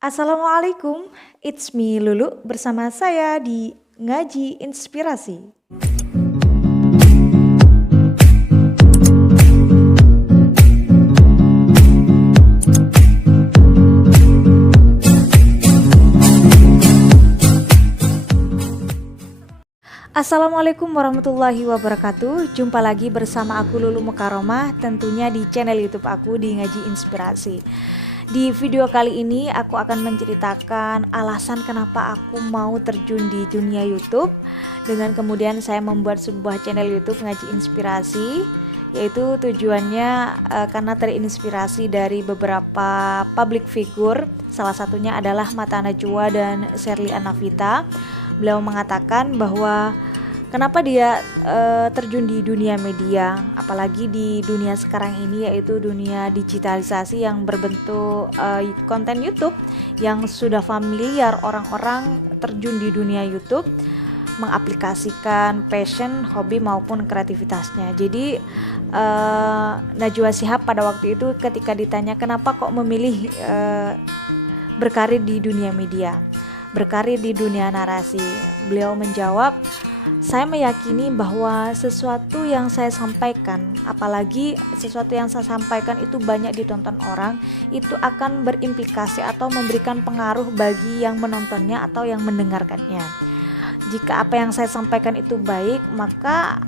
Assalamualaikum, it's me Lulu bersama saya di Ngaji Inspirasi. Assalamualaikum warahmatullahi wabarakatuh. Jumpa lagi bersama aku Lulu Mukaromah, tentunya di channel YouTube aku di Ngaji Inspirasi. Di video kali ini aku akan menceritakan alasan kenapa aku mau terjun di dunia YouTube, dengan kemudian saya membuat sebuah channel YouTube Ngaji Inspirasi, yaitu tujuannya karena terinspirasi dari beberapa public figure. Salah satunya adalah Mata Najwa dan Sherly Anavita. Beliau mengatakan bahwa kenapa dia terjun di dunia media, apalagi di dunia sekarang ini, yaitu dunia digitalisasi yang berbentuk konten YouTube yang sudah familiar orang-orang terjun di dunia YouTube, mengaplikasikan passion, hobi maupun kreativitasnya. Jadi Najwa Shihab pada waktu itu ketika ditanya kenapa kok memilih berkarir di dunia media, berkarir di dunia narasi, beliau menjawab, saya meyakini bahwa sesuatu yang saya sampaikan, apalagi sesuatu yang saya sampaikan itu banyak ditonton orang, itu akan berimplikasi atau memberikan pengaruh bagi yang menontonnya atau yang mendengarkannya. Jika apa yang saya sampaikan itu baik, maka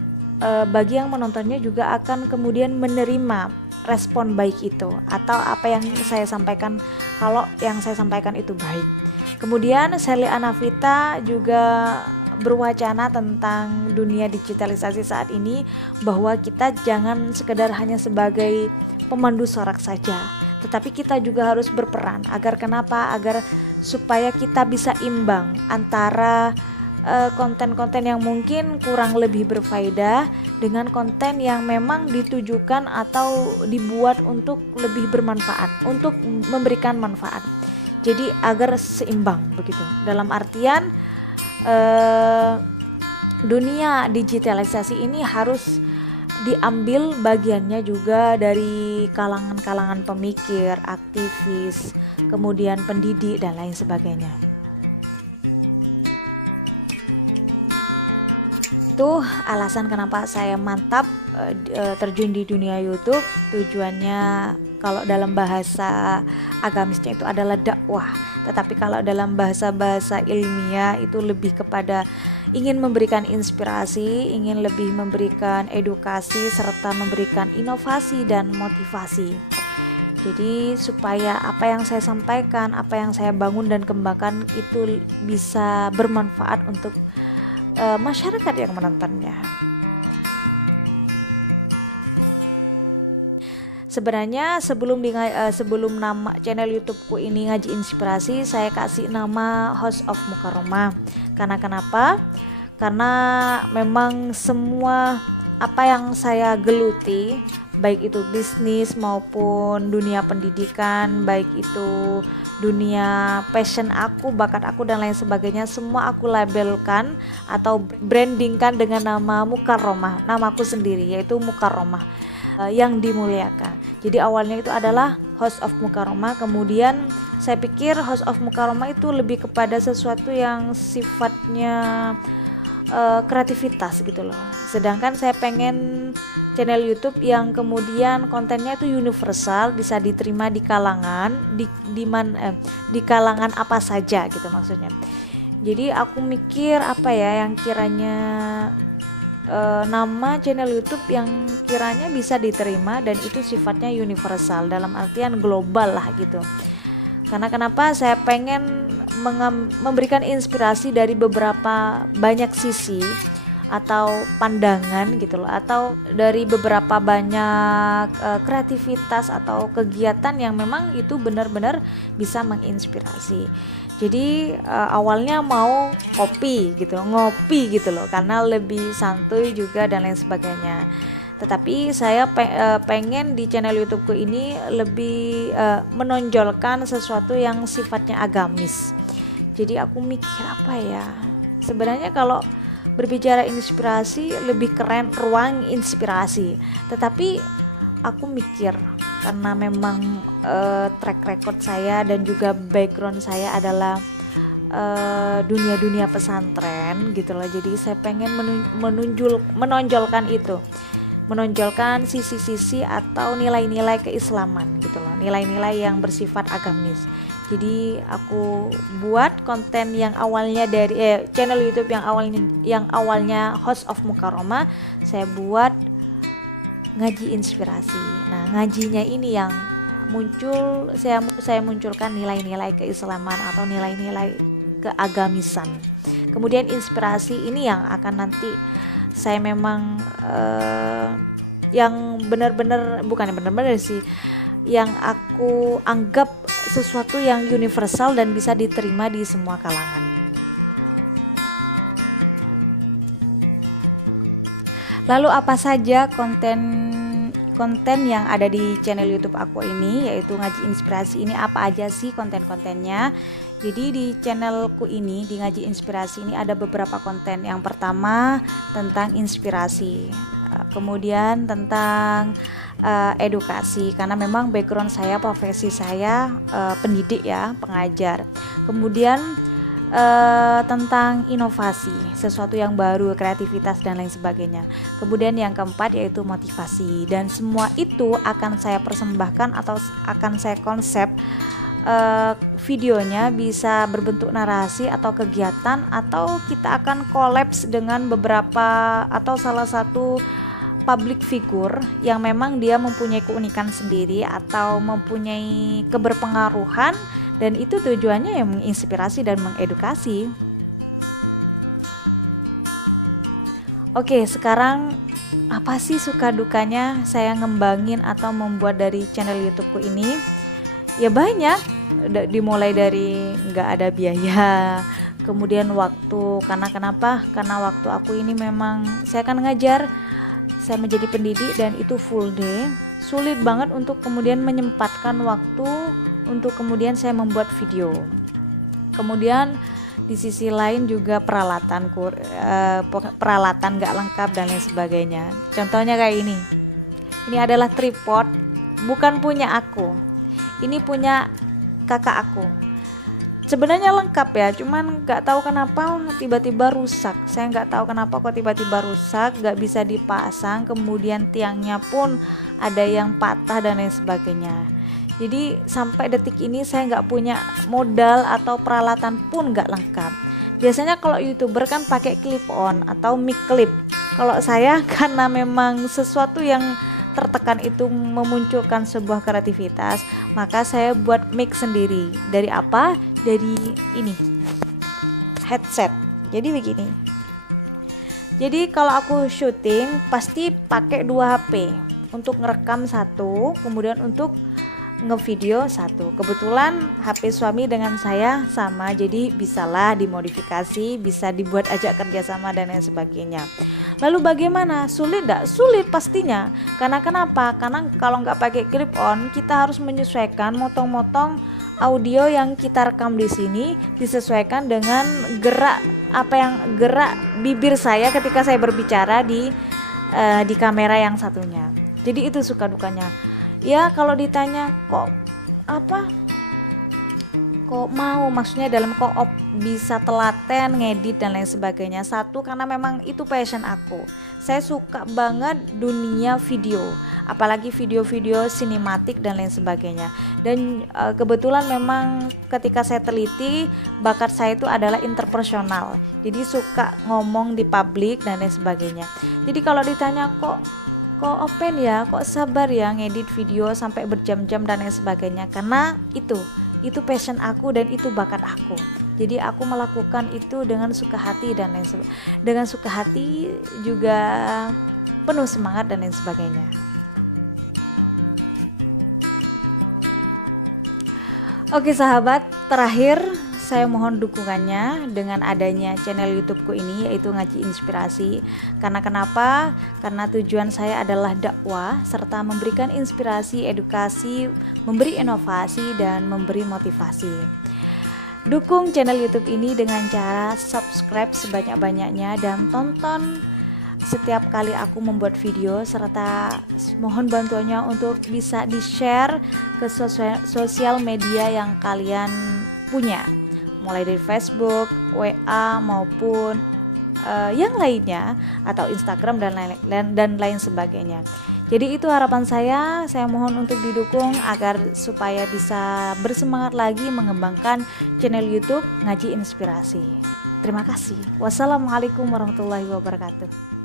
bagi yang menontonnya juga akan kemudian menerima respon baik itu, atau apa yang saya sampaikan, kalau yang saya sampaikan itu baik. Kemudian Sherly Anavita juga berwacana tentang dunia digitalisasi saat ini, bahwa kita jangan sekedar hanya sebagai pemandu sorak saja, tetapi kita juga harus berperan agar supaya kita bisa imbang antara konten-konten yang mungkin kurang lebih berfaedah dengan konten yang memang ditujukan atau dibuat untuk lebih bermanfaat, untuk memberikan manfaat. Jadi agar seimbang begitu. Dalam artian dunia digitalisasi ini harus diambil bagiannya juga dari kalangan-kalangan pemikir, aktivis, kemudian pendidik dan lain sebagainya. Itu alasan kenapa saya mantap terjun di dunia YouTube. Tujuannya kalau dalam bahasa agamisnya itu adalah dakwah, tetapi kalau dalam bahasa-bahasa ilmiah itu lebih kepada ingin memberikan inspirasi, ingin lebih memberikan edukasi serta memberikan inovasi dan motivasi. Jadi supaya apa yang saya sampaikan, apa yang saya bangun dan kembangkan itu bisa bermanfaat untuk masyarakat yang menontonnya. Sebenarnya sebelum nama channel YouTubeku ini Ngaji Inspirasi, saya kasih nama House of Mukaromah. Karena kenapa? Karena memang semua apa yang saya geluti, baik itu bisnis maupun dunia pendidikan, baik itu dunia passion aku, bakat aku dan lain sebagainya, semua aku labelkan atau brandingkan dengan nama Mukaromah, namaku sendiri, yaitu Mukaromah, yang dimuliakan. Jadi awalnya itu adalah House of Mukaromah, kemudian saya pikir House of Mukaromah itu lebih kepada sesuatu yang sifatnya kreativitas gitu loh. Sedangkan saya pengen channel YouTube yang kemudian kontennya itu universal, bisa diterima di kalangan di kalangan apa saja gitu maksudnya. Jadi aku mikir apa ya yang kiranya nama channel YouTube yang kiranya bisa diterima dan itu sifatnya universal, dalam artian global lah gitu. Karena kenapa saya pengen memberikan inspirasi dari beberapa banyak sisi atau pandangan gitu loh, atau dari beberapa banyak kreativitas atau kegiatan yang memang itu benar-benar bisa menginspirasi. Jadi awalnya mau ngopi gitu loh, karena lebih santuy juga dan lain sebagainya. Tetapi saya pengen di channel YouTubeku ini lebih menonjolkan sesuatu yang sifatnya agamis. Jadi aku mikir apa ya, sebenarnya kalau berbicara inspirasi lebih keren ruang inspirasi, tetapi aku mikir, karena memang track record saya dan juga background saya adalah dunia pesantren gitu loh. Jadi saya pengen menonjolkan itu, menonjolkan sisi-sisi atau nilai-nilai keislaman gitu loh, nilai-nilai yang bersifat agamis. Jadi aku buat konten yang awalnya dari channel YouTube yang awalnya House of Mukaromah, saya buat ngaji inspirasi. Nah, ngajinya ini yang muncul, saya munculkan nilai-nilai keislaman atau nilai-nilai keagamisan. Kemudian inspirasi ini yang akan nanti saya memang yang benar-benar, bukan yang benar-benar sih, yang aku anggap sesuatu yang universal dan bisa diterima di semua kalangan. Lalu apa saja konten yang ada di channel YouTube aku ini, yaitu Ngaji Inspirasi ini? Apa aja sih konten-kontennya? Jadi di channelku ini, di Ngaji Inspirasi ini ada beberapa konten. Yang pertama tentang inspirasi, kemudian tentang edukasi, karena memang background saya, profesi saya pendidik ya, pengajar. Kemudian tentang inovasi, sesuatu yang baru, kreativitas dan lain sebagainya. Kemudian yang keempat yaitu motivasi, dan semua itu akan saya persembahkan atau akan saya konsep videonya bisa berbentuk narasi atau kegiatan, atau kita akan kolaps dengan beberapa atau salah satu public figure yang memang dia mempunyai keunikan sendiri atau mempunyai keberpengaruhan, dan itu tujuannya yang menginspirasi dan mengedukasi. Oke, sekarang apa sih suka dukanya saya ngembangin atau membuat dari channel YouTubeku ini? Ya banyak, dimulai dari nggak ada biaya, kemudian waktu, karena kenapa? Karena waktu aku ini memang saya kan ngajar, saya menjadi pendidik dan itu full day, sulit banget untuk kemudian menyempatkan waktu untuk kemudian saya membuat video. Kemudian di sisi lain juga peralatan nggak lengkap dan lain sebagainya. Contohnya kayak ini adalah tripod, bukan punya aku, ini punya kakak aku. Sebenarnya lengkap ya, cuman nggak tahu kenapa tiba-tiba rusak. Saya nggak tahu kenapa kok tiba-tiba rusak, nggak bisa dipasang. Kemudian tiangnya pun ada yang patah dan lain sebagainya. Jadi sampai detik ini saya nggak punya modal atau peralatan pun nggak lengkap. Biasanya kalau YouTuber kan pakai clip on atau mic clip. Kalau saya karena memang sesuatu yang tertekan itu memunculkan sebuah kreativitas, maka saya buat mic sendiri. Dari apa? Dari ini, headset. Jadi begini. Jadi kalau aku syuting pasti pakai 2 HP, untuk ngerekam satu, kemudian untuk ngevideo satu. Kebetulan HP suami dengan saya sama, jadi bisalah dimodifikasi, bisa dibuat ajak kerjasama dan lain sebagainya. Lalu bagaimana? Sulit enggak? Sulit pastinya. Karena kenapa? Karena kalau nggak pakai clip on, kita harus menyesuaikan, motong-motong audio yang kita rekam di sini disesuaikan dengan gerak bibir saya ketika saya berbicara di kamera yang satunya. Jadi itu suka dukanya. Ya kalau ditanya kok mau, maksudnya dalam kok bisa telaten ngedit dan lain sebagainya. Satu, karena memang itu passion aku. Saya suka banget dunia video, apalagi video-video sinematik dan lain sebagainya. Dan kebetulan memang ketika saya teliti, bakat saya itu adalah interpersonal. Jadi suka ngomong di publik dan lain sebagainya. Jadi kalau ditanya kok open ya, kok sabar ya ngedit video sampai berjam-jam dan lain sebagainya, karena itu passion aku dan itu bakat aku. Jadi aku melakukan itu dengan suka hati dan lain sebagainya, dengan suka hati juga penuh semangat dan lain sebagainya. Oke sahabat, terakhir saya mohon dukungannya dengan adanya channel YouTubeku ini, yaitu Ngaji Inspirasi. Karena kenapa? Karena tujuan saya adalah dakwah serta memberikan inspirasi, edukasi, memberi inovasi dan memberi motivasi. Dukung channel YouTube ini dengan cara subscribe sebanyak-banyaknya dan tonton setiap kali aku membuat video, serta mohon bantuannya untuk bisa di-share ke sosial media yang kalian punya, mulai dari Facebook, WA maupun yang lainnya, atau Instagram dan lain sebagainya. Jadi itu harapan saya mohon untuk didukung agar supaya bisa bersemangat lagi mengembangkan channel YouTube Ngaji Inspirasi. Terima kasih. Wassalamualaikum warahmatullahi wabarakatuh.